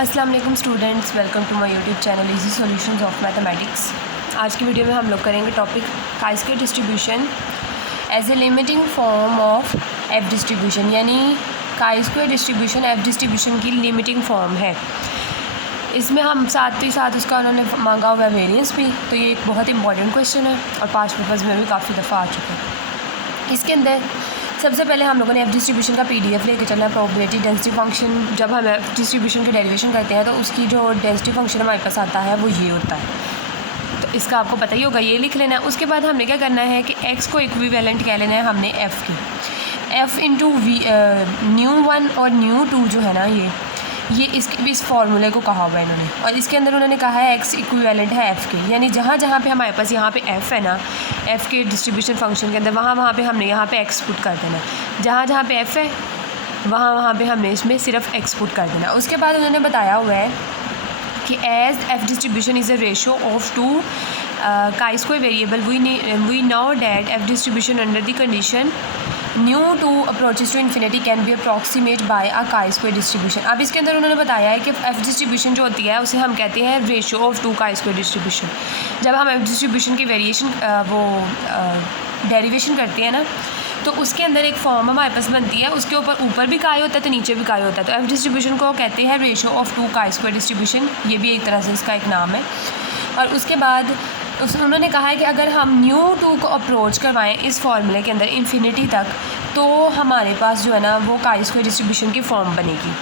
अस्सलाम वालेकुम students, welcome to my YouTube channel easy solutions of mathematics. आज की वीडियो में हम लोग करेंगे topic chi-square distribution as a limiting form of F distribution, यानी chi-square डिस्ट्रीब्यूशन एफ डिस्ट्रीब्यूशन की लिमिटिंग फॉर्म है। इसमें हम साथ ही साथ उसका उन्होंने मांगा हुआ है वेरिएंस भी, तो ये एक बहुत इंपॉर्टेंट क्वेश्चन है और पास्ट पेपर्स में भी काफ़ी दफ़ा आ चुका है। इसके अंदर सबसे पहले हम लोगों ने एफ डिस्ट्रीब्यूशन का पीडीएफ लेके चलना है। प्रोबेबिलिटी डेंसिटी फंक्शन, जब हम एफ डिस्ट्रीब्यूशन की डेरिवेशन करते हैं तो उसकी जो डेंसिटी फंक्शन हमारे पास आता है वो ये होता है, तो इसका आपको पता ही होगा, ये लिख लेना है। उसके बाद हमने क्या करना है कि एक्स को इक्विवेलेंट कह लेना है हमने एफ़ की, एफ़ इंटू वी न्यू1 और न्यू2 जो है ना ये इस फार्मूले को कहा हुआ है इन्होंने, और इसके अंदर उन्होंने कहा है एक्स इक्विवेलेंट है एफ़ के, यानी जहाँ जहाँ पे हमारे पास यहाँ पे एफ़ है ना, एफ़ के डिस्ट्रीब्यूशन फंक्शन के अंदर वहाँ पे हमने यहाँ पे एक्स पुट कर देना, जहाँ जहाँ पे एफ़ है वहाँ पे हमने इसमें सिर्फ एक्स पुट कर देना। उसके बाद उन्होंने बताया हुआ है कि as F distribution is a ratio of two chi-square variable, we know that F distribution under the condition न्यू2 approaches to infinity can be approximate by a chi-square distribution. अब इसके अंदर उन्होंने बताया है कि एफ डिस्ट्रीब्यूशन जो होती है उसे हम कहते हैं ratio of two chi-square distribution. जब हम एफ डिस्ट्रीब्यूशन की वेरिएशन डेरिवेशन करते हैं ना, तो उसके अंदर एक फॉर्म हमारे पास बनती है, उसके ऊपर भी काय होता है तो नीचे भी काय होता है, तो एफ डिस्ट्रीब्यूशन को कहते हैं ratio of two chi-square distribution, ये भी एक तरह से इसका एक नाम है। और उसके बाद उन्होंने कहा है कि अगर हम न्यू2 को अप्रोच करवाएं इस फार्मूले के अंदर इन्फिनिटी तक, तो हमारे पास जो है ना वो chi-square डिस्ट्रीब्यूशन की फॉर्म बनेगी,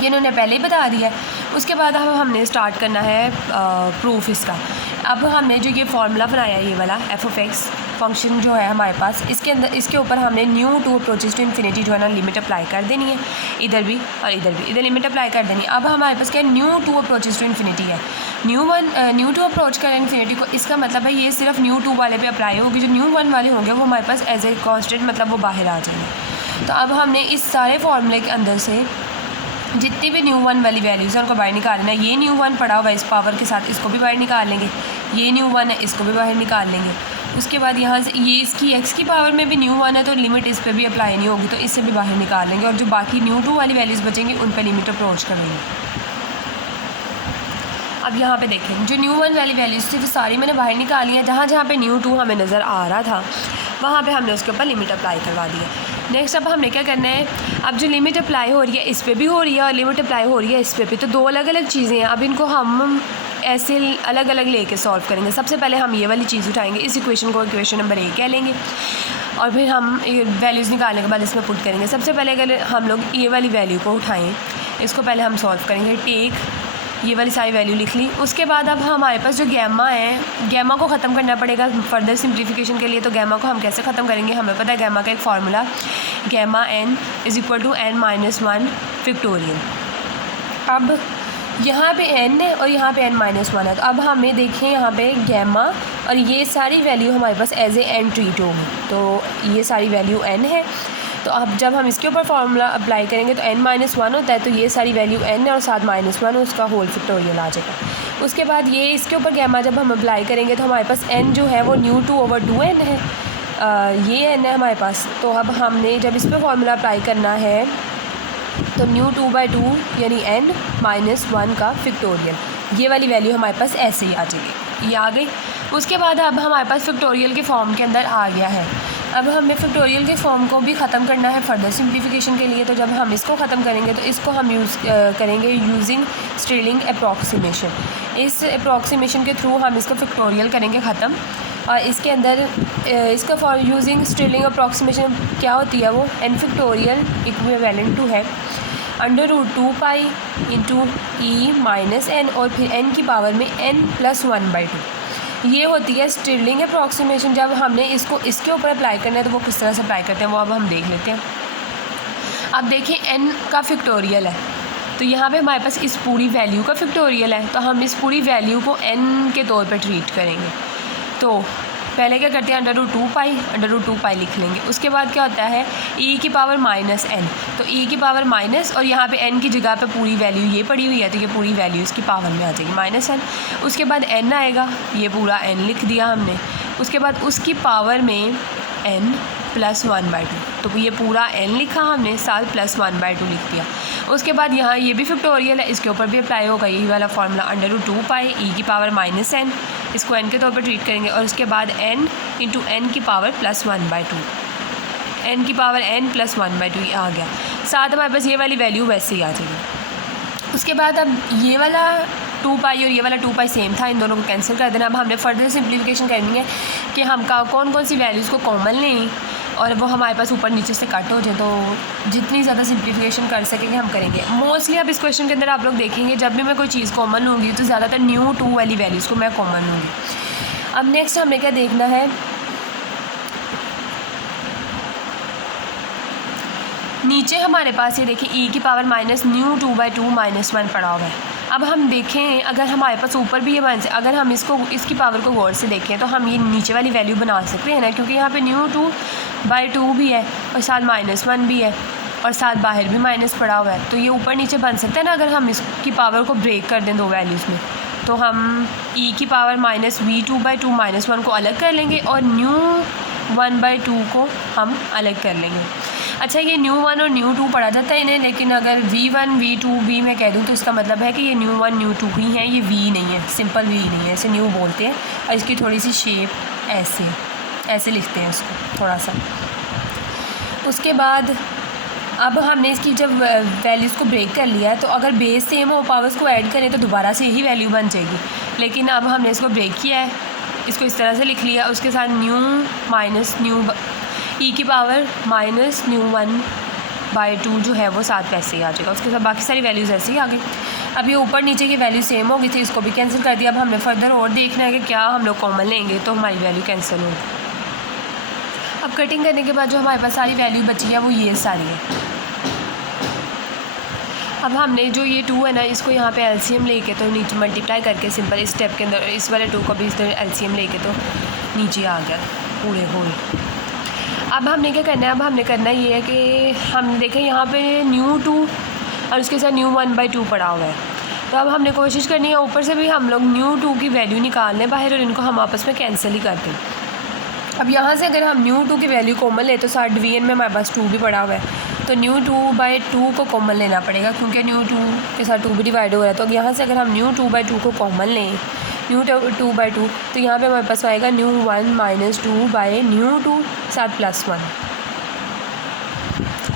ये इन्होंने पहले ही बता दिया है। उसके बाद हमने स्टार्ट करना है प्रूफ इसका। अब हमने जो ये फार्मूला बनाया है, ये वाला एफ ऑफ एक्स फंक्शन जो है हमारे पास, इसके अंदर इसके ऊपर हमने न्यू2 अप्रोचेज टू इन्फिनिटी जो है ना लिमिट अप्लाई कर देनी है, इधर भी और इधर भी, इधर लिमिट अप्लाई कर देनी है। अब हमारे पास क्या है, न्यू2 अप्रोचेज टू इन्फिनिटी है, न्यू2 अप्रोच करें इन्फिनिटी को, इसका मतलब है ये सिर्फ न्यू2 वाले पे अप्लाई होगी, जो न्यू1 वाले होंगे वो हमारे पास एज ए कॉन्स्टेंट मतलब वो बाहर आ जाएंगे। तो अब हमने इस सारे फार्मूले के अंदर से जितनी भी न्यू1 वाली वैल्यूज़ हैं उनको बाहर निकालना है। ये न्यू1 पड़ा हुआ है इस पावर के साथ, इसको भी बाहर निकाल लेंगे, ये न्यू1 है इसको भी बाहर निकाल लेंगे। उसके बाद यहाँ से ये इसकी एक्स की पावर में भी न्यू1 है तो लिमिट इस पर भी अप्लाई नहीं होगी, तो इससे भी बाहर निकाल लेंगे, और जो बाकी न्यू2 वाली वैल्यूज़ बचेंगी उन पर लिमिट अप्रोच करेंगे। अब यहाँ पे देखें, जो न्यू1 वाली वैल्यूज़ थी वो सारी मैंने बाहर निकाली है, जहाँ जहाँ पे न्यू2 हमें नज़र आ रहा था वहाँ पे हमने उसके ऊपर लिमिट अप्लाई करवा दी है। नेक्स्ट अब हमने क्या करना है, अब जो लिमिट अप्लाई हो रही है इस पे भी हो रही है और लिमिट अप्लाई हो रही है इस पे भी, तो दो अलग अलग चीज़ें हैं। अब इनको हम ऐसे अलग अलग लेके सॉल्व करेंगे। सबसे पहले हम ये वाली चीज़ उठाएंगे, इस इक्वेशन को इक्वेशन नंबर 1 कह लेंगे, और फिर हम वैल्यूज़ निकालने के बाद इसमें पुट करेंगे। सबसे पहले अगर हम लोग ये वाली वैल्यू को उठाएँ, इसको पहले हम सॉल्व करेंगे, टेक ये वाली सारी वैल्यू लिख ली। उसके बाद अब हमारे पास जो गैमा है, गैमा को ख़त्म करना पड़ेगा फर्दर सिंप्लीफिकेशन के लिए, तो गैमा को हम कैसे ख़त्म करेंगे, हमें पता है गैमा का एक formula gamma n is equal to n-1 factorial. अब यहाँ पे n है और यहाँ पे n-1 है, तो अब हमें देखें यहाँ पे गैमा और ये सारी वैल्यू हमारे पास एज ए n ट्रीट होगी, तो ये सारी वैल्यू n है। तो अब जब हम इसके ऊपर फार्मूला अप्लाई करेंगे तो n-1 होता है, तो ये सारी वैल्यू n है और साथ -1 उसका होल फैक्टोरियल आ जाएगा। उसके बाद ये इसके ऊपर गैमा जब हम अप्लाई करेंगे तो हमारे पास n जो है वो न्यू2/2n है, ये n है हमारे पास। तो अब हमने जब इस पर फार्मूला अप्लाई करना है तो न्यू2/2 यानी n-1 का फैक्टोरियल, ये वाली वैल्यू हमारे पास ऐसे ही आ जाएगी, ये आ गई। उसके बाद अब हमारे पास फैक्टोरियल के फॉर्म के अंदर आ गया है। अब हमें फैक्टोरियल के फॉर्म को भी ख़त्म करना है फर्दर सिंप्लीफिकेशन के लिए, तो जब हम इसको ख़त्म करेंगे तो इसको हम यूज़ करेंगे यूजिंग स्ट्रेलिंग अप्रॉक्सीमेशन। इस अप्रॉक्सीमेशन के थ्रू हम इसको फैक्टोरियल करेंगे ख़त्म, और इसके अंदर इसका फॉर यूजिंग स्ट्रेलिंग अप्रॉक्सीमेशन क्या होती है, वो n फैक्टोरियल इक्विवेलेंट टू है √2 pi into e minus n, और फिर n की पावर में n+1/2, ये होती है स्टिरलिंग अप्रॉक्सीमेशन। जब हमने इसको इसके ऊपर अप्लाई करना है तो वो किस तरह से अप्लाई करते हैं वो अब हम देख लेते हैं। अब देखिए n का फैक्टोरियल है, तो यहाँ पे हमारे पास इस पूरी वैल्यू का फैक्टोरियल है, तो हम इस पूरी वैल्यू को n के तौर पे ट्रीट करेंगे। तो पहले क्या करते हैं, √2 पाई लिख लेंगे। उसके बाद क्या होता है, e की पावर -n, तो e की पावर माइनस, और यहाँ पे n की जगह पे पूरी वैल्यू ये पड़ी हुई है, तो ये पूरी वैल्यू इसकी पावर में आ जाएगी -n। उसके बाद n आएगा, ये पूरा n लिख दिया हमने। उसके बाद उसकी पावर में n +1/2। तो ये पूरा n लिखा हमने, साथ +1/2 लिख दिया। उसके बाद यहाँ ये भी फैक्टोरियल है, इसके ऊपर भी अप्लाई होगा यही वाला फार्मूला, √2 पाई e⁻⁻n, इसको n के तौर पर ट्रीट करेंगे। और उसके बाद n × n की पावर +1/2, n की पावर n +1/2 ये आ गया। साथ हमारे पास ये वाली वैल्यू वैसे ही आ जाएगी। उसके बाद अब ये वाला 2 पाई और ये वाला 2 पाई सेम था, इन दोनों को कैंसिल कर देना। अब हमने फर्दर सिंप्लीफिकेशन करनी है कि हम कौन कौन सी वैल्यूज़ को कॉमन लें और वो हमारे पास ऊपर नीचे से कट हो जाए। तो जितनी ज़्यादा सिंप्लीफिकेशन कर सकेंगे हम करेंगे। मोस्टली अब इस क्वेश्चन के अंदर आप लोग देखेंगे जब भी मैं कोई चीज़ कॉमन लूँगी तो ज़्यादातर √2 वाली वैल्यूज़ को मैं कॉमन लूँगी। अब नेक्स्ट हमें क्या देखना है, नीचे हमारे पास ये देखिए e⁻−√2/2 -1 पड़ा हुआ है। अब हम देखें अगर हमारे पास ऊपर भी ये अगर हम इसकी पावर को गौर से देखें तो हम ये नीचे वाली वैल्यू बना सकते हैं ना, क्योंकि यहाँ पे √2/2 भी है और साथ -1 भी है और साथ बाहर भी माइनस पड़ा हुआ है। तो ये ऊपर नीचे बन सकता है ना अगर हम इसकी पावर को ब्रेक कर दें दो वैल्यूज़ में। तो हम e⁻−v2/2 -1 को अलग कर लेंगे और √1/2 को हम अलग कर लेंगे। अच्छा, ये √1 और √2 पढ़ा जाता है इन्हें, लेकिन अगर v1 v2 v मैं कह दूँ तो इसका मतलब है कि ये √1 √2 ही है, ये v नहीं है, सिंपल v नहीं है, इसे न्यू बोलते हैं। और इसकी थोड़ी सी शेप ऐसे लिखते हैं इसको थोड़ा सा। उसके बाद अब हमने इसकी जब वैल्यूज़ को ब्रेक कर लिया है तो अगर बेस सेम हो पावर्स को ऐड करें तो दोबारा से यही वैल्यू बन जाएगी। लेकिन अब हमने इसको ब्रेक किया है, इसको इस तरह से लिख लिया, उसके साथ e⁻−1/2 जो है वो साथ वैसे ही आ जाएगा। उसके साथ बाकी सारी वैल्यूज़ ऐसे ही आ गई। अब ये ऊपर नीचे की वैल्यू सेम हो गई थी, इसको भी कैंसिल कर दिया। अब हमने फर्दर और देखना है कि क्या हम लोग कॉमन लेंगे तो हमारी वैल्यू कैंसिल होगी। अब कटिंग करने के बाद जो हमारे पास सारी वैल्यू बची है वो ये सारी है। अब हमने जो ये 2 है ना, इसको यहाँ पे एलसीएम लेके तो नीचे मल्टीप्लाई करके सिंपल इस स्टेप के अंदर इस वाले 2 को भी इस तरह एलसीएम लेके तो नीचे आ गया पूरे होल। अब हमने क्या करना है, अब हमने करना ये है कि हम देखें यहाँ पे √2 और उसके साथ √1/2 पड़ा हुआ है। तो अब हमने कोशिश करनी है ऊपर से भी हम लोग √2 की वैल्यू निकाल लें बाहर और इनको हम आपस में कैंसिल ही कर दें। अब यहाँ से अगर हम √2 की वैल्यू कॉमन लें तो साथ डिवीजन में हमारे पास 2 भी पड़ा हुआ है, तो √2/2 को कॉमन लेना पड़ेगा क्योंकि √2 के साथ 2 भी डिवाइड हो रहा है। तो यहाँ से अगर हम √2/2 को कॉमन लें, √2/2, तो यहाँ पे हमारे पास आएगा √1 - 2/2 साथ +1।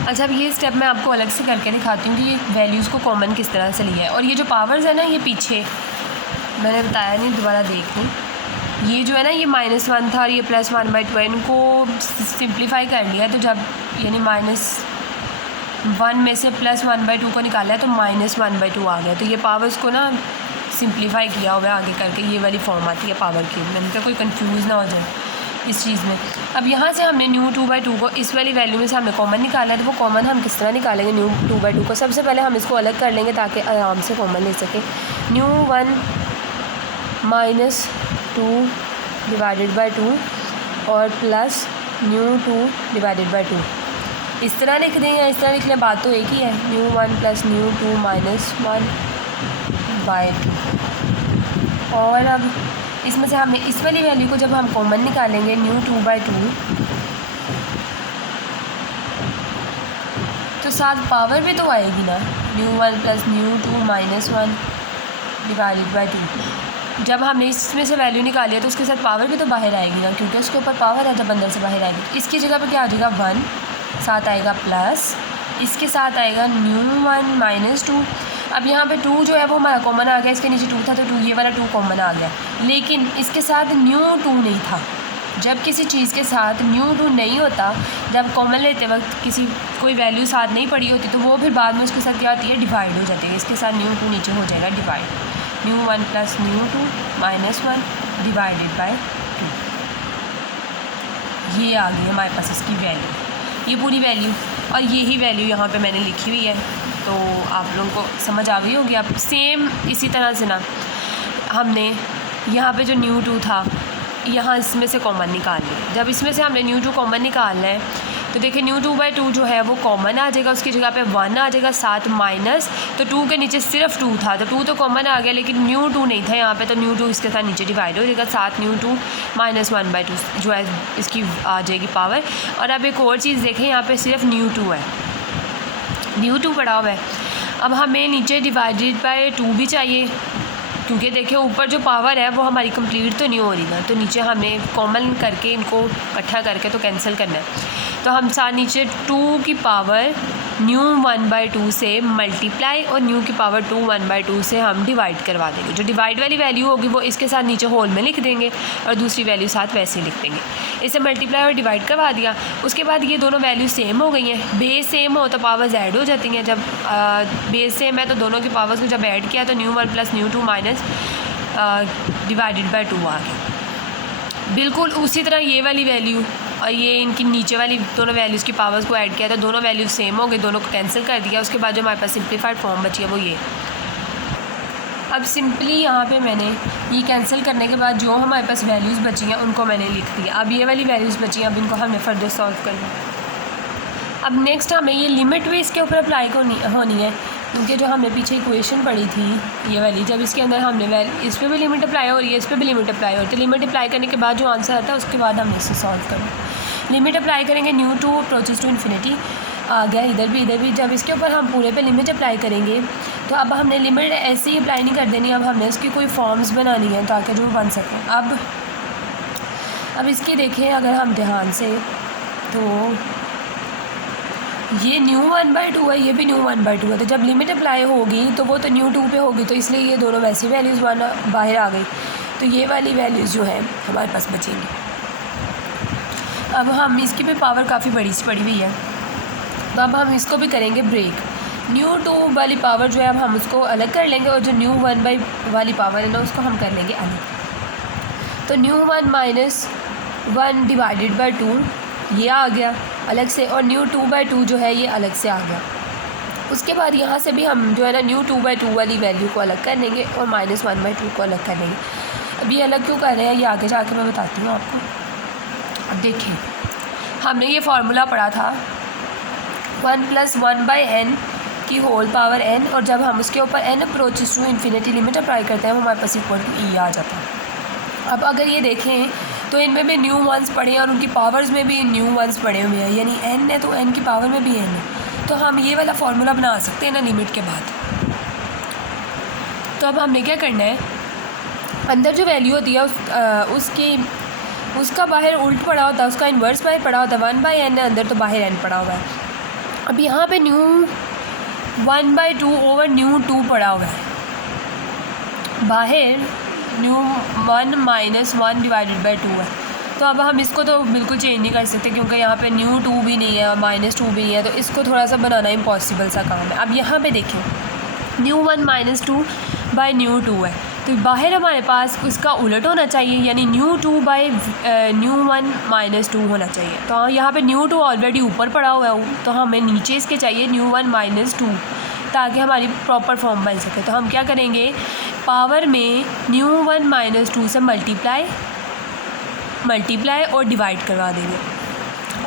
अच्छा, अब ये स्टेप मैं आपको अलग से करके दिखाती हूँ कि ये वैल्यूज़ को कॉमन किस तरह से लिया है। और ये जो पावर्स है ना, ये पीछे मैंने बताया नहीं, दोबारा देख लें। ये जो है ना, ये -1 था और ये +1/2 है, इनको सिंप्लीफाई कर लिया। तो जब यानी -1 में से +1/2 को निकाला है तो -1/2 आ गया। तो ये पावर्स को ना सिंप्लीफाई किया हुआ है आगे करके, ये वाली फॉर्म आती है पावर की। मैंने कहा कोई कंफ्यूज ना हो जाए इस चीज़ में। अब यहाँ से हमने √2/2 को इस वाली वैल्यू में से हमने कॉमन निकाला है। तो वो कॉमन हम किस तरह निकालेंगे √2/2 को? सबसे पहले हम इसको अलग कर लेंगे ताकि आराम से कॉमन ले सकें। √1 - 2/2 और प्लस √2/2 इस तरह लिख दें या इस तरह लिख लें, बात तो एक ही है। √1 + √2 - 1/2। और अब इसमें से हमने इस वाली वैल्यू को जब हम कॉमन निकालेंगे √2/2 तो साथ पावर भी तो आएगी ना, √1 + √2 - 1/2। जब हमने इसमें से वैल्यू निकाली है तो उसके साथ पावर भी तो बाहर आएगी ना, क्योंकि उसके ऊपर पावर है जब अंदर से बाहर आएगी। इसकी जगह पर क्या आ जाएगा 1, साथ आएगा प्लस, इसके साथ आएगा √1 - 2। अब यहाँ पे 2 जो है वो हमारा कॉमन आ गया, इसके नीचे 2 था तो 2 ये वाला 2 कॉमन आ गया। लेकिन इसके साथ √2 नहीं था। जब किसी चीज़ के साथ √2 नहीं होता, जब कॉमन लेते वक्त कोई वैल्यू साथ नहीं पड़ी होती तो वो फिर बाद में उसके साथ क्या होती है, डिवाइड हो जाती है। इसके साथ √2 नीचे हो जाएगा डिवाइड, √1 + √2 - 1/2। ये आ गई हमारे पास इसकी वैल्यू, ये पूरी वैल्यू। और यही वैल्यू यहाँ पे मैंने लिखी हुई है, तो आप लोगों को समझ आ गई होगी। आप सेम इसी तरह से ना हमने यहाँ पे जो √2 था यहाँ इसमें से कॉमन निकाल लिया। जब इसमें से हमने √2 कॉमन निकालना है तो देखिए न्यू 2/2 जो है वो कॉमन आ जाएगा, उसकी जगह पे 1 आ जाएगा, साथ माइनस, तो 2 के नीचे सिर्फ 2 था, तो 2 तो कॉमन आ गया, लेकिन न्यू 2 नहीं था यहाँ पे, तो न्यू 2 इसके साथ नीचे डिवाइड हो जाएगा, साथ न्यू 2 माइनस 1/2 जो है इसकी आ जाएगी पावर। और अब एक और चीज़ देखें, यहाँ पे सिर्फ न्यू 2 है, न्यू 2 पड़ा हुआ है। अब हमें नीचे डिवाइडेड बाय 2 भी चाहिए, क्योंकि देखिए ऊपर जो पावर है वो हमारी कंप्लीट तो नहीं हो रही ना, तो नीचे हमें कॉमन करके इनको इकट्ठा करके तो कैंसिल करना है। तो हम साथ नीचे 2 की पावर न्यू 1/2 से मल्टीप्लाई और न्यू की पावर 2 1/2 से हम डिवाइड करवा देंगे। जो डिवाइड वाली वैल्यू होगी वो इसके साथ नीचे होल में लिख देंगे और दूसरी वैल्यू साथ वैसे ही लिख देंगे। इसे मल्टीप्लाई और डिवाइड करवा दिया, उसके बाद ये दोनों वैल्यू सेम हो गई हैं। बेस सेम हो तो पावर्स ऐड हो जाती हैं, जब बेस सेम है तो दोनों की पावर्स को जब ऐड किया तो new 1 plus new 2 minus divided by 2 आ गया। बिल्कुल उसी तरह ये वाली वैल्यू और ये इनकी नीचे वाली दोनों वैल्यूज़ की पावर्स को ऐड किया तो दोनों वैल्यूज सेम हो गए, दोनों को कैंसिल कर दिया। उसके बाद जो हमारे पास सिंप्लीफाइड फॉर्म बची है वो ये। अब सिंपली यहाँ पे मैंने ये कैंसिल करने के बाद जो हमारे पास वैल्यूज़ बची हैं उनको मैंने लिख दिया। अब ये वाली वैल्यूज़ बची हैं, अब इनको हमने फर्दर सॉल्व करना है। अब नेक्स्ट हमें ये लिमिट भी इसके ऊपर अप्लाई होनी है, क्योंकि जो हमने पीछे इक्वेशन पढ़ी थी ये वाली, जब इसके अंदर हमने इस पर भी लिमिट अप्लाई हो रही है, इस पर भी लिमिट अप्लाई हो रही है, तो लिमिट अप्लाई करने के बाद जो आंसर आता है उसके बाद हम इसे सॉल्व करें। लिमिट अप्लाई करेंगे, न्यू 2 अप्रोचेस टू इन्फिनिटी आ गया, इधर भी। जब इसके ऊपर हम पूरे पे लिमिट अप्लाई करेंगे तो अब हमने लिमिट ऐसे ही अप्लाई नहीं कर देनी, अब हमने इसकी कोई फॉर्म्स बनानी है ताकि जो बन सकें। अब इसकी देखें अगर हम ध्यान से, तो ये न्यू 1/2 है, ये भी न्यू 1/2 है, तो जब लिमिट अप्लाई होगी तो वो तो न्यू 2 पे होगी, तो इसलिए ये दोनों वैसी वैल्यूज़ बाहर आ गई, तो ये वाली वैल्यूज़ जो है हमारे पास बचेंगी। अब हम इसकी भी पावर काफ़ी बड़ी सी पड़ी हुई है, तो अब हम इसको भी करेंगे ब्रेक। न्यू 2 वाली पावर जो है अब हम उसको अलग कर लेंगे और जो न्यू 1 वाली पावर है ना उसको हम कर लेंगे अलग। तो न्यू 1 माइनस 1 डिवाइडेड बाय 2 ये आ गया अलग से, और न्यू 2/2 जो है ये अलग से आ गया। उसके बाद यहाँ से भी हम जो है ना न्यू 2/2 वाली वैल्यू को अलग कर लेंगे और माइनस 1/2 को अलग कर लेंगे। अब ये अलग क्यों कर रहे हैं ये आगे जाके मैं बताती हूँ आपको। अब देखिए हमने ये फार्मूला पढ़ा था 1 + 1/n की होल पावर n, और जब हम उसके ऊपर n approaches to infinity limit apply करते हैं वो हमारे पास इक्वल टू e आ जाता है। अब अगर ये देखें तो इनमें भी न्यू 1s पड़े हैं और उनकी पावर्स में भी न्यू 1s पड़े हुए हैं, यानी n है तो n की पावर में भी n है, तो हम ये वाला फार्मूला बना सकते हैं ना लिमिट के बाद। तो अब हमने क्या करना है, अंदर जो वैल्यू होती है उसका बाहर उल्ट पड़ा होता है, उसका इन्वर्स बाहर पड़ा होता है, 1/n है अंदर तो बाहर n पड़ा हुआ है। अब यहाँ पे न्यू 1/2 ओवर न्यू 2 पड़ा हुआ है, बाहर न्यू 1 माइनस 1 डिवाइडेड बाय 2 है, तो अब हम इसको तो बिल्कुल चेंज नहीं कर सकते क्योंकि यहाँ पे न्यू 2 भी नहीं है माइनस 2 भी नहीं है, तो इसको थोड़ा सा बनाना इम्पॉसिबल सा काम है। अब यहाँ पे देखें न्यू 1 माइनस 2 बाय न्यू 2 है, तो बाहर हमारे पास उसका उलट होना चाहिए, यानी न्यू 2 बाय न्यू 1 माइनस 2 होना चाहिए। तो यहाँ पे न्यू 2 ऑलरेडी ऊपर पड़ा हुआ है, तो हमें नीचे इसके चाहिए न्यू 1 माइनस 2 ताकि हमारी प्रॉपर फॉर्म बन सके। तो हम क्या करेंगे, पावर में न्यू 1 माइनस 2 से मल्टीप्लाई और डिवाइड करवा देंगे।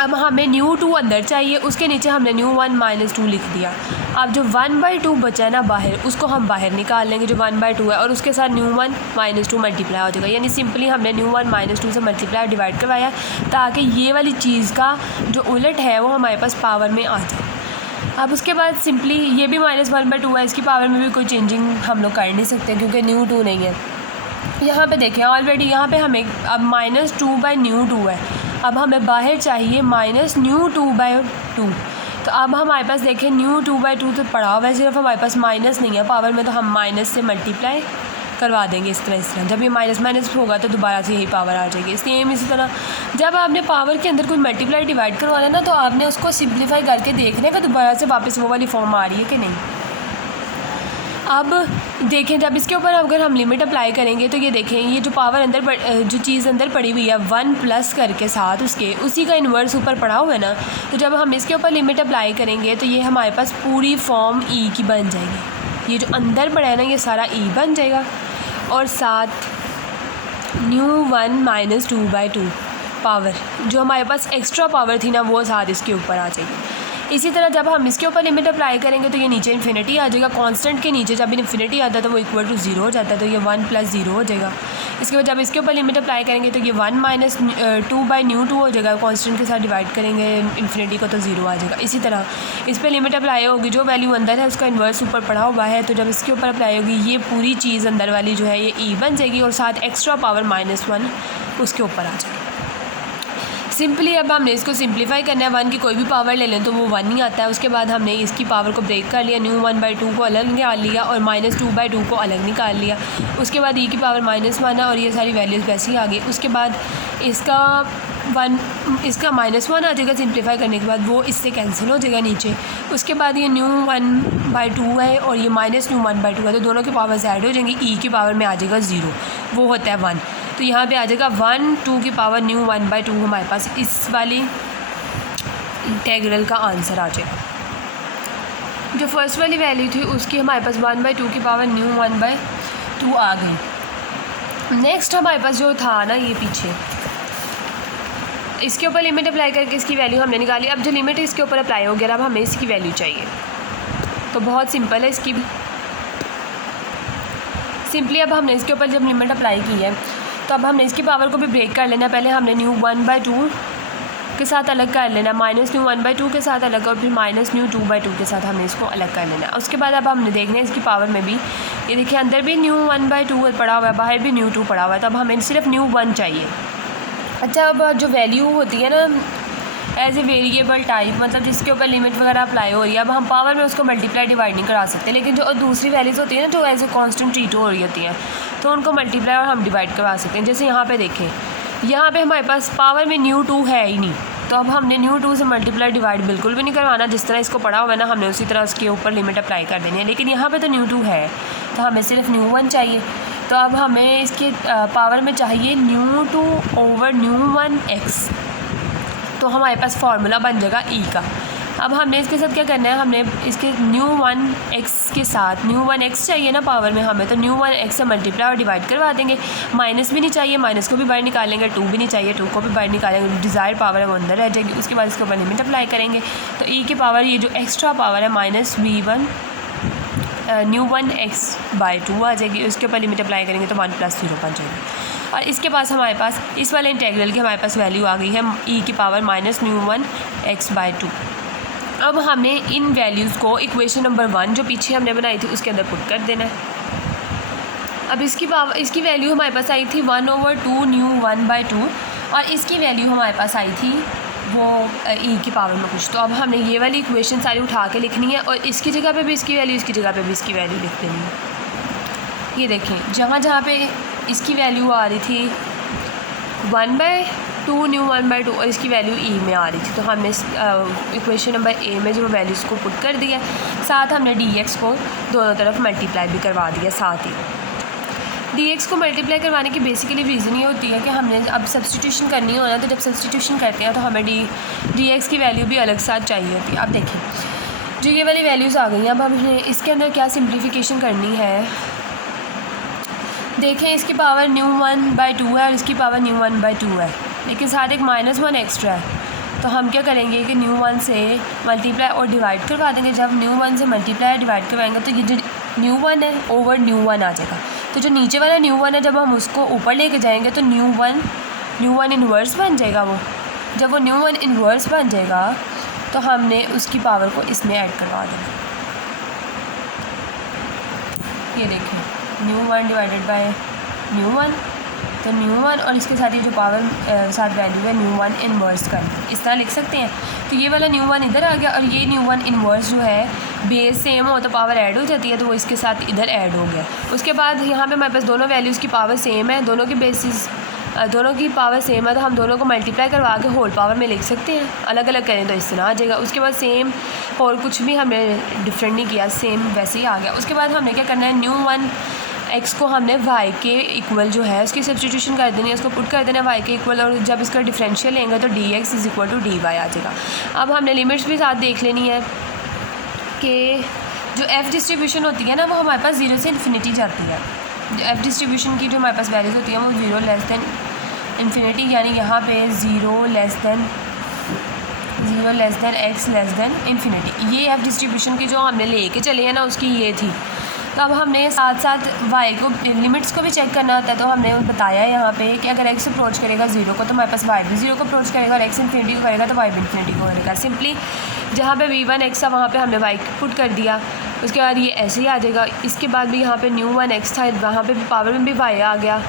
अब हमें न्यू 2 अंदर चाहिए, उसके नीचे हमने न्यू 1 माइनस 2 लिख दिया। अब जो 1/2 बचा है ना बाहर, उसको हम बाहर निकाल लेंगे जो 1/2 है, और उसके साथ न्यू 1 माइनस 2 मल्टीप्लाई हो जाएगा, यानी सिंपली हमने न्यू 1 माइनस 2 से मल्टीप्लाई डिवाइड करवाया ताकि ये वाली चीज़ का जो उलट है वो हमारे पास पावर में आ जाए। अब उसके बाद सिंपली ये भी -1/2 है, इसकी पावर में भी कोई चेंजिंग हम लोग कर नहीं सकते क्योंकि न्यू 2 नहीं है। यहाँ पे देखें ऑलरेडी यहाँ पे हमें अब -2/2 है, अब हमें बाहर चाहिए -2/2, तो अब हमारे पास देखें न्यू 2/2 तो पड़ा हुआ है, सिर्फ हमारे पास माइनस नहीं है पावर में, तो हम माइनस से मल्टीप्लाई करवा देंगे इस तरह। जब ये माइनस होगा तो दोबारा से यही पावर आ जाएगी। सेम इसी तरह जब आपने पावर के अंदर कोई मल्टीप्लाई डिवाइड करवाना है ना, तो आपने उसको सिंप्लीफाई करके देखना है कि दोबारा से वापस वो वाली फॉर्म आ रही है कि नहीं। अब देखें जब इसके ऊपर अगर हम लिमिट अप्लाई करेंगे तो ये देखें ये जो पावर अंदर जो चीज़ अंदर पड़ी हुई है 1 प्लस करके साथ उसी का इन्वर्स ऊपर पड़ा हुआ है ना, तो जब हम इसके ऊपर लिमिट अप्लाई करेंगे तो ये हमारे पास पूरी फॉर्म ई की बन जाएगी। ये जो अंदर पड़ा है ना ये सारा ई बन जाएगा, और साथ न्यू 1 माइनस 2/2 पावर, जो हमारे पास एक्स्ट्रा पावर थी ना वो साथ इसके ऊपर आ जाएगी। इसी तरह जब हम इसके ऊपर लिमिट अप्लाई करेंगे तो ये नीचे इन्फिनिटी आ जाएगा। कांस्टेंट के नीचे जब इन्फिनिटी आता है तो वो इक्वल टू 0 हो जाता है, तो ये 1 + 0 हो जाएगा। इसके बाद जब इसके ऊपर लिमिट अप्लाई करेंगे तो ये 1 - 2/2 हो जाएगा। कांस्टेंट के साथ डिवाइड करेंगे इन्फिनिटी को तो 0 आ जाएगा। इसी तरह इस पर लिमिट अप्लाई होगी, जो वैल्यू अंदर है उसका इन्वर्स ऊपर पड़ा हुआ है, तो जब इसके ऊपर अप्लाई होगी ये पूरी चीज़ अंदर वाली जो है ये ई बन जाएगी और साथ एक्स्ट्रा पावर -1 उसके ऊपर आ जाएगी। सिंपली अब हमने इसको सिंप्लीफाई करना है। 1 की कोई भी पावर ले लें तो वो 1 ही आता है। उसके बाद हमने इसकी पावर को ब्रेक कर लिया, न्यू 1/2 को अलग निकाल लिया और -2/2 को अलग निकाल लिया। उसके बाद ई की पावर -1 है और ये सारी वैल्यूज़ वैसे ही आ गई। उसके बाद इसका -1 आ जाएगा सिंप्लीफाई करने के बाद, वो इससे कैंसिल हो जाएगा नीचे। उसके बाद ये न्यू 1/2 है और ये -न्यू 1/2 है, तो दोनों की पावर्स ऐड हो जाएंगी। ई की पावर में आ जाएगा 0, वो होता है 1, तो यहाँ पे आ जाएगा 1 2 की पावर न्यू 1/2 हमारे पास इस वाली इंटेग्रल का आंसर आ जाएगा। जो फर्स्ट वाली वैल्यू थी उसकी हमारे पास 1/2 की पावर न्यू 1/2 आ गई। नेक्स्ट हमारे पास जो था ना ये पीछे, इसके ऊपर लिमिट अप्लाई करके इसकी वैल्यू हमने निकाली। अब जो लिमिट इसके ऊपर अप्लाई हो गया, अब हमें इसकी वैल्यू चाहिए, तो बहुत सिंपल है इसकी भी। सिंपली अब हमने इसके ऊपर जब लिमिट अप्लाई की है तो अब हमने इसकी पावर को भी ब्रेक कर लेना। पहले हमने न्यू 1/2 के साथ अलग कर लेना, -न्यू 1/2 के साथ अलग और फिर -न्यू 2/2 के साथ हमने इसको अलग कर लेना। उसके बाद अब हमने देखना है इसकी पावर में भी, ये देखिए अंदर भी न्यू 1/2 पड़ा हुआ है, बाहर भी न्यू 2 पड़ा हुआ है, तो अब हमें सिर्फ न्यू 1 चाहिए। अच्छा, अब जो वैल्यू होती है ना एज ए वेरिएबल टाइप, मतलब जिसके ऊपर लिमिट वगैरह अप्लाई हो रही है, अब हम पावर में उसको मल्टीप्लाई डिवाइड नहीं करा सकते, लेकिन जो दूसरी वैल्यूज़ होती है ना जो एज ए कांस्टेंट ट्रीट हो रही होती हैं तो उनको मल्टीप्लाई और हम डिवाइड करवा सकते हैं। जैसे यहाँ पे देखें, यहाँ पे हमारे पास पावर में न्यू 2 है ही नहीं, तो अब हमने न्यू 2 से मल्टीप्लाई डिवाइड बिल्कुल भी नहीं करवाना। जिस तरह इसको पढ़ा हुआ है ना हमने उसी तरह उसके ऊपर लिमिट अप्लाई कर देनी है, लेकिन यहाँ पे तो न्यू 2 है तो हमें सिर्फ न्यू 1 चाहिए। तो अब हमें इसके पावर में चाहिए न्यू 2/न्यू 1x, तो हमारे पास फार्मूला बन जाएगा ई का। अब हमने इसके साथ क्या करना है, हमने इसके न्यू 1x के साथ न्यू 1x चाहिए ना पावर में हमें, तो न्यू 1x से मल्टीप्लाई और डिवाइड करवा देंगे। माइनस भी नहीं चाहिए, माइनस को भी बाहर निकालेंगे, 2 भी नहीं चाहिए, 2 को भी बाहर निकालेंगे, डिज़ायर पावर है वो अंदर रह जाएगी। उसके बाद इसके ऊपर लिमिट अप्लाई करेंगे तो ई की पावर ये जो एक्स्ट्रा पावर है -v1 न्यू 1x/2 आ जाएगी। उसके ऊपर लिमिट अप्लाई करेंगे तो 1 + 0 बन जाएगी। और इसके पास हमारे पास इस वाले इंटेग्रल की हमारे पास वैल्यू आ गई है ई की पावर -न्यू 1x/2। अब हमने इन वैल्यूज़ को इक्वेशन नंबर 1 जो पीछे हमने बनाई थी उसके अंदर पुट कर देना है। अब इसकी वैल्यू हमारे पास आई थी 1/2 न्यू 1/2 और इसकी वैल्यू हमारे पास आई थी वो ई की पावर में कुछ। तो अब हमने ये वाली इक्वेशन सारी उठा के लिखनी है और इसकी जगह पे भी इसकी वैल्यू, इसकी जगह पे भी इसकी वैल्यू लिख देनी है। ये देखें, जहाँ पे इसकी वैल्यू आ रही थी 1/2 न्यू 1/2 और इसकी वैल्यू ई में आ रही थी, तो हमने इक्वेशन नंबर ए में जो वैल्यूज़ को पुट कर दिया, साथ हमने dx को दोनों तरफ मल्टीप्लाई भी करवा दिया। साथ ही dx को मल्टीप्लाई करवाने की बेसिकली रीज़न ये होती है कि हमने अब सब्सटीट्यूशन करनी हो ना, तो जब सब्सटीट्यूशन करते हैं तो हमें dx की वैल्यू भी अलग साथ चाहिए होती है। अब देखें, जो ये वाली वैल्यूज़ आ गई हैं, अब हमें इसके अंदर क्या सिम्प्लीफिकेशन करनी है। देखें, इसकी पावर न्यू 1/2 है और इसकी पावर न्यू 1/2 है, लेकिन साथ एक -1 एक्स्ट्रा है, तो हम क्या करेंगे कि न्यू 1 से मल्टीप्लाई और डिवाइड करवा देंगे। जब न्यू 1 से मल्टीप्लाई डिवाइड करवाएंगे तो ये जो न्यू 1 है ओवर न्यू 1 आ जाएगा। तो जो नीचे वाला न्यू 1 है जब हम उसको ऊपर लेके जाएंगे तो न्यू 1 इन्वर्स बन जाएगा वो। जब वो न्यू 1 इन्वर्स बन जाएगा तो हमने उसकी पावर को इसमें ऐड करवा देना। ये देखें, न्यू 1 डिवाइडेड बाय न्यू 1, तो न्यू 1 और इसके साथ ही जो पावर साथ वैल्यू है न्यू 1 इन्वर्स का, इस तरह लिख सकते हैं। तो ये वाला न्यू 1 इधर आ गया और ये न्यू 1 इन्वर्स जो है बेस सेम हो तो पावर ऐड हो जाती है, तो वो इसके साथ इधर ऐड हो गया। उसके बाद यहाँ पे हमारे पास दोनों वैल्यूज़ की पावर सेम है, दोनों की बेसिस दोनों की पावर सेम है, तो हम दोनों को मल्टीप्लाई करवा के होल पावर में लिख सकते हैं। अलग अलग करें तो इस तरह आ जाएगा। उसके बाद सेम और कुछ भी हमने डिफरेंट नहीं किया, सेम वैसे ही आ गया। उसके बाद हमने क्या करना है, न्यू 1x को हमने y के इक्वल जो है उसकी सब्स्टिट्यूशन कर देनी है, उसको पुट कर देना है y के इक्वल, और जब इसका डिफरेंशियल लेंगे तो dx = dy आ जाएगा। अब हमने लिमिट्स भी साथ देख लेनी है कि जो f डिस्ट्रीब्यूशन होती है ना वो हमारे पास 0 से इन्फिनिटी जाती है। जो f डिस्ट्रीब्यूशन की जो हमारे पास वैल्यूज़ होती हैं वो 0 < इन्फिनिटी, यानी यहाँ पे zero less than x less than infinity. ये एफ डिस्ट्रीब्यूशन की जो हमने लेके चले हैं ना उसकी ये थी। तो अब हमने साथ साथ y को लिमिट्स को भी चेक करना होता है। तो हमने बताया यहाँ पे कि अगर x अप्रोच करेगा 0 को तो हमारे पास y भी 0 को अप्रोच करेगा, और x इन्फिनिटी को करेगा तो y भी इन्फिनिटी को करेगा। सिंपली जहाँ पे v1x था वहाँ पे हमने y पुट कर दिया, उसके बाद ये ऐसे ही आ जाएगा। इसके बाद भी यहाँ पे new1x था, वहाँ पे भी पावर में भी y आ गया।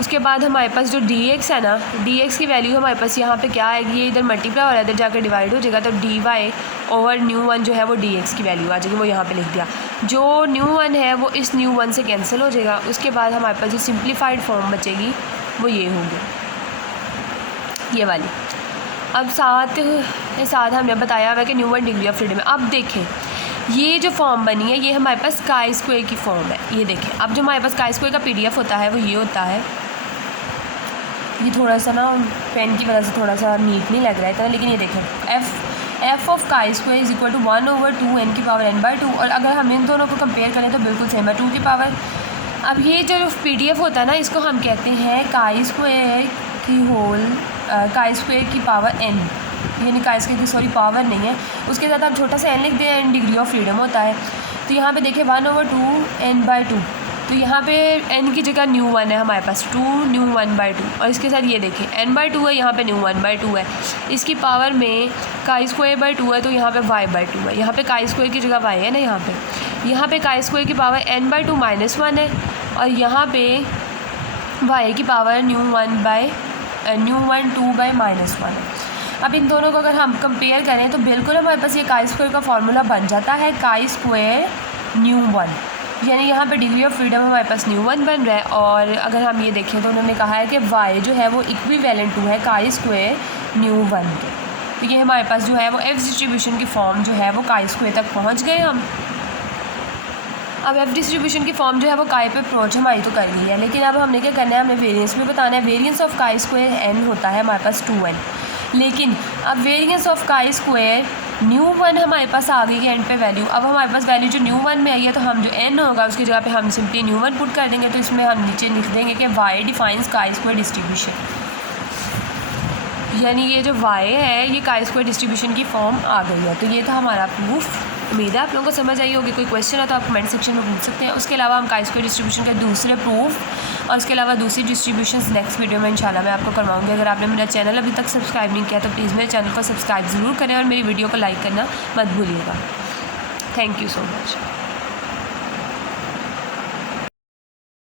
उसके बाद हमारे पास जो dx है ना, dx की वैल्यू हमारे पास यहाँ पे क्या आएगी, ये इधर मल्टीप्लाई हो रहा है, इधर जाकर डिवाइड हो जाएगा। तो dy ओवर new1 जो है वो dx की वैल्यू आ जाएगी, वो यहाँ पे लिख दिया। जो new1 है वो इस new1 से कैंसिल हो जाएगा। उसके बाद हमारे पास जो सिंप्लीफाइड फॉर्म बचेगी वो ये होगी, ये वाली। अब साथ हमने बताया हुआ कि new1 डिग्री ऑफ फ्रीडम है। अब देखें ये जो फॉर्म बनी है ये हमारे पास काई स्क्वायर की फॉर्म है। ये देखें, अब जो हमारे पास काई स्क्वायर का PDF होता है वो ये होता है। ये थोड़ा सा ना पेन की वजह से थोड़ा सा नीट नहीं लग रहा है, लेकिन ये देखें F of chi square is equal to 1/2 n की पावर n/2। और अगर हम इन दोनों को कंपेयर करें तो बिल्कुल सेम है, 2 की पावर। अब ये जो PDF होता है ना इसको हम कहते हैं काई स्क्वायर की पावर n, यानी काई स्क्वायर की सॉरी पावर नहीं है, उसके साथ आप छोटा सा n लिख दें, n डिग्री ऑफ फ्रीडम होता है। तो यहाँ पे देखिए 1/2 n/2, तो यहाँ पे n की जगह new1 है हमारे पास 2 new1/2, और इसके साथ ये देखिए n/2 है, यहाँ पे new1/2 है। इसकी पावर में काई स्क्वायर बाई 2 है तो यहाँ पे y/2 है। यहाँ पे काई स्क्वायर की जगह y है ना, यहाँ पे काई स्क्वायर की पावर n/2 -1 है, और यहाँ पे y की पावर new1 2 बाई -1 है। अब इन दोनों को अगर हम कंपेयर करें तो बिल्कुल हमारे पास ये काई स्क्वायर का फार्मूला बन जाता है काई स्क्वायर new1, यानी यहाँ पे डिग्री ऑफ फ्रीडम हमारे पास new1 बन रहा है। और अगर हम ये देखें तो उन्होंने कहा है कि y जो है वो इक्विवेलेंट टू है काई स्क्वायर new1 के। तो ये हमारे पास जो है वो एफ डिस्ट्रीब्यूशन की फॉर्म जो है वो काई स्क्वायर तक पहुँच गए हम। अब एफ डिस्ट्रीब्यूशन की फॉर्म जो है वो काई पे अप्रोच हमारी तो कर ली है, लेकिन अब हमने क्या करना है, हमने वेरिएंस भी बताना है। Variance of chi square n होता है हमारे पास 2n, लेकिन अब variance of chi square new1 हमारे पास आ गई है एंड पे वैल्यू। अब हमारे पास वैल्यू जो new1 में आई है तो हम जो n होगा उसकी जगह पे हम सिंपली new1 पुट कर देंगे। तो इसमें हम नीचे लिख देंगे कि y defines chi square distribution, यानी ये जो y है ये काई स्क्वायर डिस्ट्रीब्यूशन की फॉर्म आ गई है। तो ये था हमारा प्रूफ। उम्मीद है आप लोगों को समझ आई होगी। कोई क्वेश्चन है तो आप कमेंट सेक्शन में पूछ सकते हैं। उसके अलावा हम काई स्क्वायर डिस्ट्रीब्यूशन के दूसरे प्रूफ और उसके अलावा दूसरी डिस्ट्रीब्यूशंस नेक्स्ट वीडियो में इंशाल्लाह मैं आपको करवाऊंगी। अगर आपने मेरा चैनल अभी तक सब्सक्राइब नहीं किया तो प्लीज़ मेरे चैनल को सब्सक्राइब ज़रूर करें और मेरी वीडियो को लाइक करना मत भूलिएगा। Thank you so much.